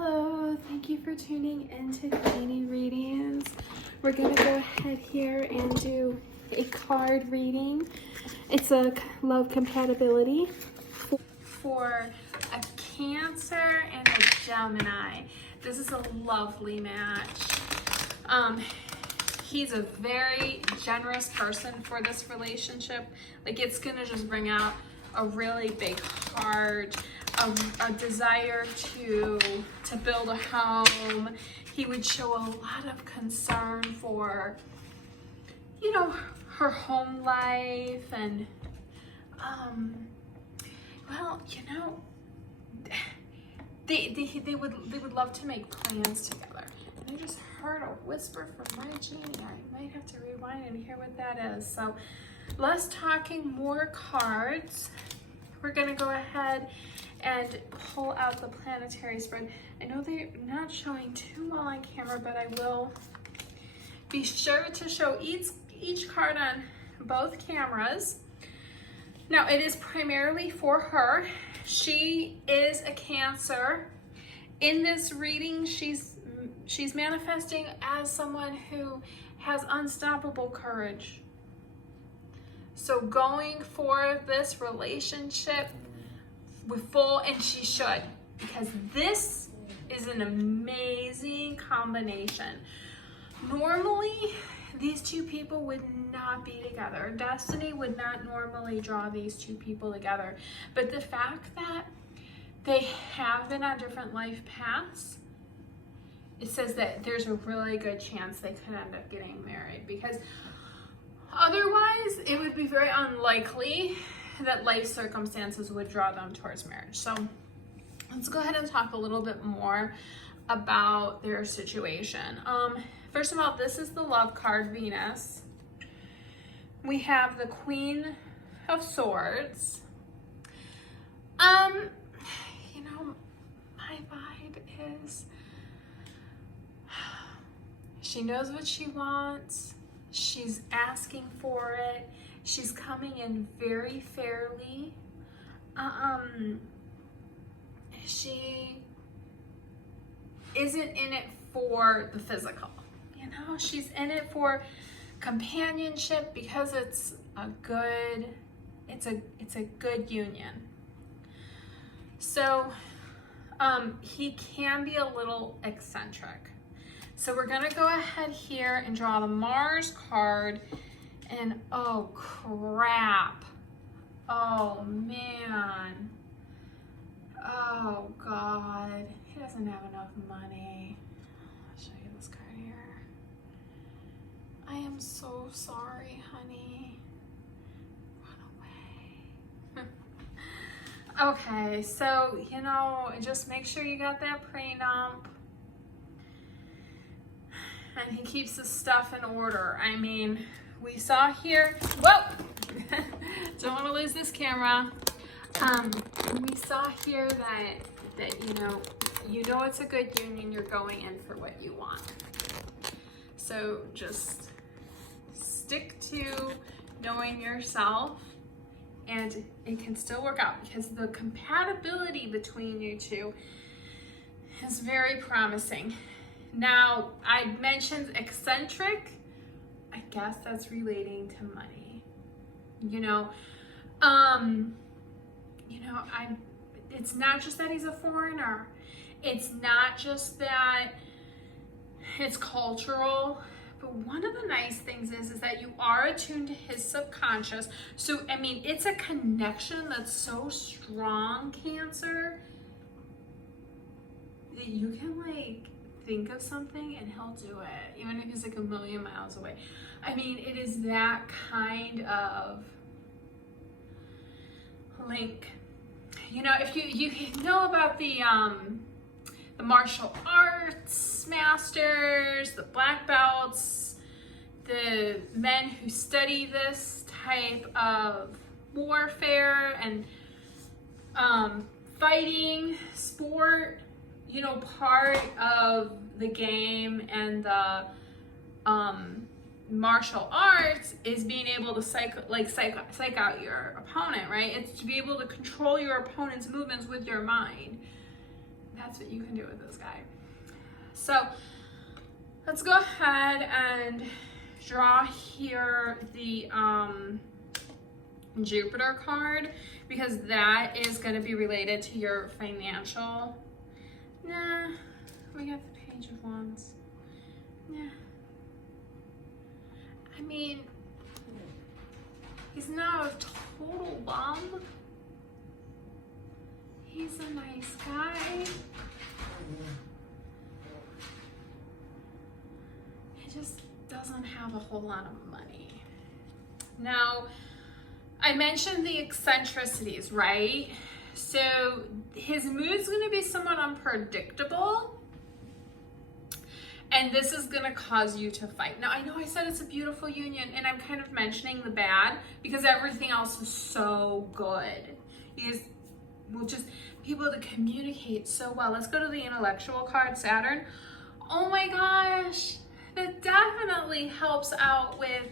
Hello, thank you for tuning into Gemini readings. We're going to go ahead here and do a card reading. It's a love compatibility for a Cancer and a Gemini. This is a lovely match. He's a very generous person for this relationship. Like, it's gonna just bring out a really big heart, a desire to build a home. He would show a lot of concern for, you know, her home life and, well, you know, they would love to make plans together. And I just heard a whisper from my genie. I might have to rewind and hear what that is. So less talking, more cards. We're gonna go ahead and pull out the planetary spread. I know they're not showing too well on camera, but I will be sure to show each card on both cameras. Now, it is primarily for her. She is a Cancer. In this reading, she's manifesting as someone who has unstoppable courage. So going for this relationship with full, and she should, because this is an amazing combination. Normally, these two people would not be together. Destiny would not normally draw these two people together. But the fact that they have been on different life paths, it says that there's a really good chance they could end up getting married, because otherwise it would be very unlikely that life circumstances would draw them towards marriage. So let's go ahead and talk a little bit more about their situation. First of all, this is the love card, Venus. We have the Queen of Swords. You know, my vibe is she knows what she wants. She's asking for it. She's coming in very fairly. She isn't in it for the physical. You know, she's in it for companionship because it's a good union. So he can be a little eccentric. So we're gonna go ahead here and draw the Mars card, and oh crap, oh man, oh God, he doesn't have enough money. I'll show you this card here. I am so sorry, honey. Run away. Okay, so, you know, just make sure you got that prenup. And he keeps his stuff in order. I mean, we saw here, whoa, don't want to lose this camera. We saw here that you know it's a good union. You're going in for what you want. So just stick to knowing yourself, and it can still work out because the compatibility between you two is very promising. Now, I mentioned eccentric. I guess that's relating to money. It's not just that he's a foreigner. It's not just that it's cultural. But one of the nice things is that you are attuned to his subconscious. So, I mean, it's a connection that's so strong, Cancer, that you can, like, think of something and he'll do it, even if he's like a million miles away. I mean, it is that kind of link. You know, if you know about the martial arts masters, the black belts, the men who study this type of warfare and fighting sport, you know, part of the game and the martial arts is being able to psych out your opponent, right? It's to be able to control your opponent's movements with your mind. That's what you can do with this guy. So let's go ahead and draw here the Jupiter card, because that is going to be related to your financial. Nah, we got the Page of Wands. Nah. I mean, he's not a total bum. He's a nice guy. He just doesn't have a whole lot of money. Now, I mentioned the eccentricities, right? So his mood's going to be somewhat unpredictable, and this is going to cause you to fight. Now, I know I said it's a beautiful union, and I'm kind of mentioning the bad because everything else is so good. You guys will just be able to communicate so well. Let's go to the intellectual card, Saturn. Oh my gosh, that definitely helps out with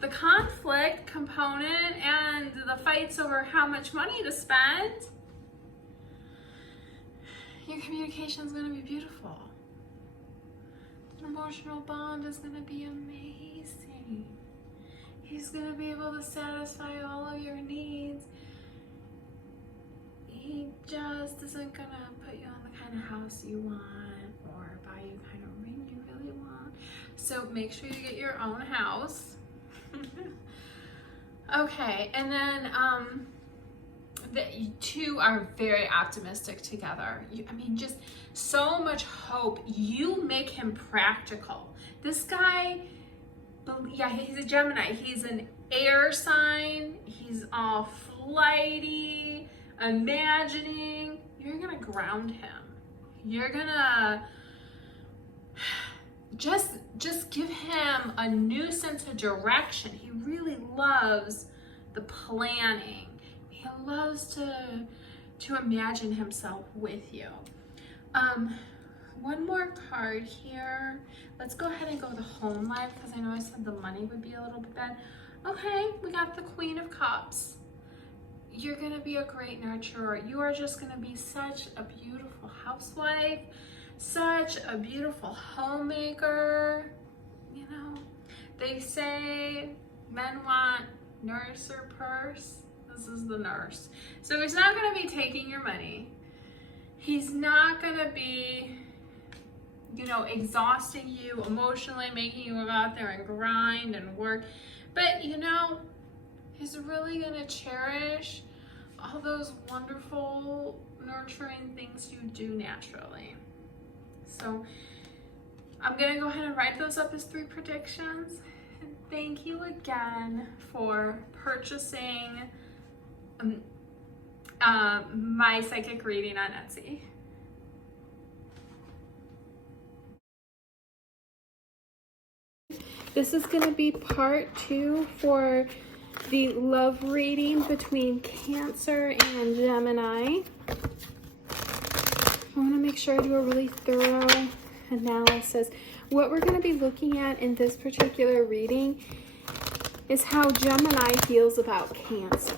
the conflict component and the fights over how much money to spend. Your communication is going to be beautiful. The emotional bond is going to be amazing. He's going to be able to satisfy all of your needs. He just isn't going to put you on the kind of house you want or buy you the kind of ring you really want. So make sure you get your own house. Okay, and then you two are very optimistic together. I mean, just so much hope. You make him practical. This guy, yeah, he's a Gemini. He's an air sign. He's all flighty, imagining. You're gonna ground him. You're gonna just give him a new sense of direction. He really loves the planning. He loves to imagine himself with you. One more card here. Let's go ahead and go the home life, because I know I said the money would be a little bit bad. Okay, we got the Queen of Cups. You're gonna be a great nurturer. You are just gonna be such a beautiful housewife, such a beautiful homemaker. You know, they say men want nurse or purse. This is the nurse. So he's not going to be taking your money. He's not going to be, you know, exhausting you emotionally, making you go out there and grind and work. But, you know, he's really going to cherish all those wonderful, nurturing things you do naturally. So I'm going to go ahead and write those up as 3 predictions. And thank you again for purchasing my psychic reading on Etsy. This is going to be part 2 for the love reading between Cancer and Gemini. I want to make sure I do a really thorough analysis. What we're going to be looking at in this particular reading is how Gemini feels about Cancer.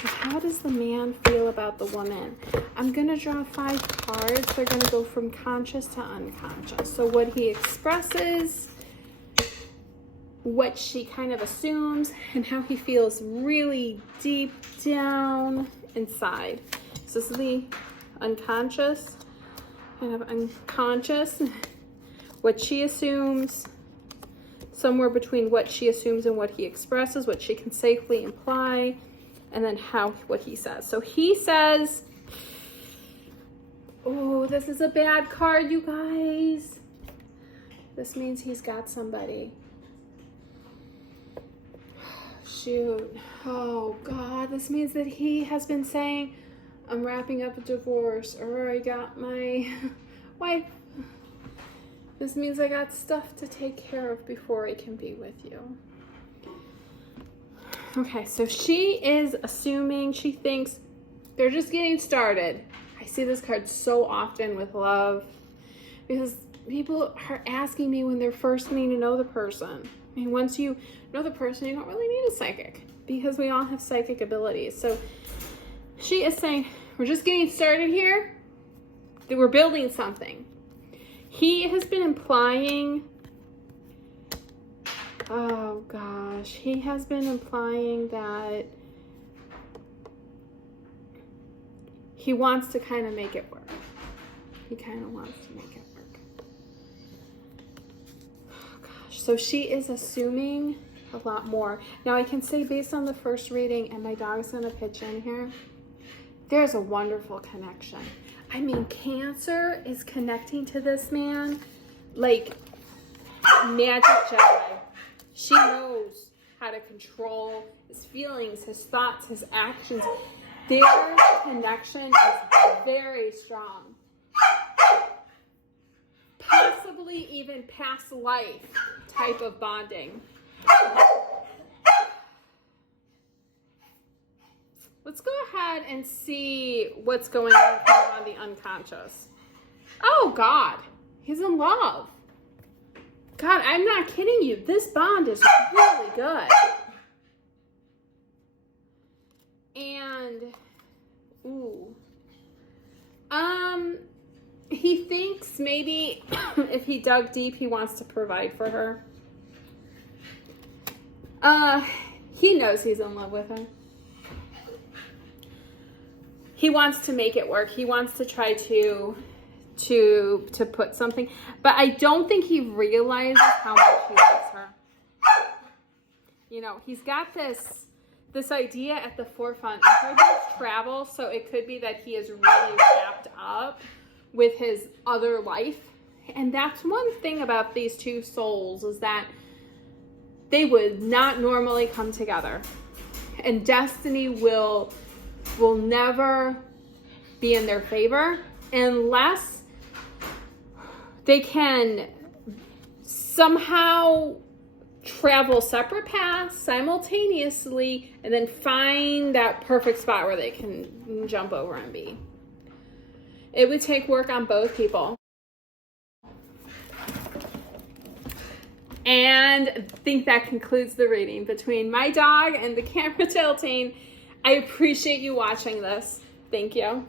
So how does the man feel about the woman? I'm going to draw 5 cards. They're going to go from conscious to unconscious. So what he expresses, what she kind of assumes, and how he feels really deep down inside. So this is the unconscious, kind of unconscious, what she assumes, somewhere between what she assumes and what he expresses, what she can safely imply, and then what he says. So he says, oh, this is a bad card, you guys. This means he's got somebody. Shoot. Oh, God. This means that he has been saying, I'm wrapping up a divorce, or I got my wife. This means I got stuff to take care of before I can be with you. Okay, so she is assuming, she thinks they're just getting started. I see this card so often with love because people are asking me when they're first getting to know the person. I mean, once you know the person, you don't really need a psychic because we all have psychic abilities. So she is saying, we're just getting started here. They were building something. He has been implying, oh gosh, he has been implying that he wants to kind of make it work. He kind of wants to make it work. Oh gosh, so she is assuming a lot more. Now I can say based on the first reading, and my dog's gonna pitch in here, there's a wonderful connection. I mean, Cancer is connecting to this man like magic Jedi. She knows how to control his feelings, his thoughts, his actions. Their connection is very strong. Possibly even past life type of bonding. Let's go ahead and see what's going on the unconscious. Oh, God. He's in love. God, I'm not kidding you. This bond is really good. And, ooh. He thinks maybe if he dug deep, he wants to provide for her. He knows he's in love with her. He wants to make it work. He wants to try to put something, but I don't think he realizes how much he likes her. You know, he's got this idea at the forefront. He travel, so it could be that he is really wrapped up with his other life. And that's one thing about these two souls, is that they would not normally come together. And destiny will never be in their favor unless they can somehow travel separate paths simultaneously and then find that perfect spot where they can jump over and be. It would take work on both people. And I think that concludes the reading between my dog and the camera tilting. I appreciate you watching this. Thank you.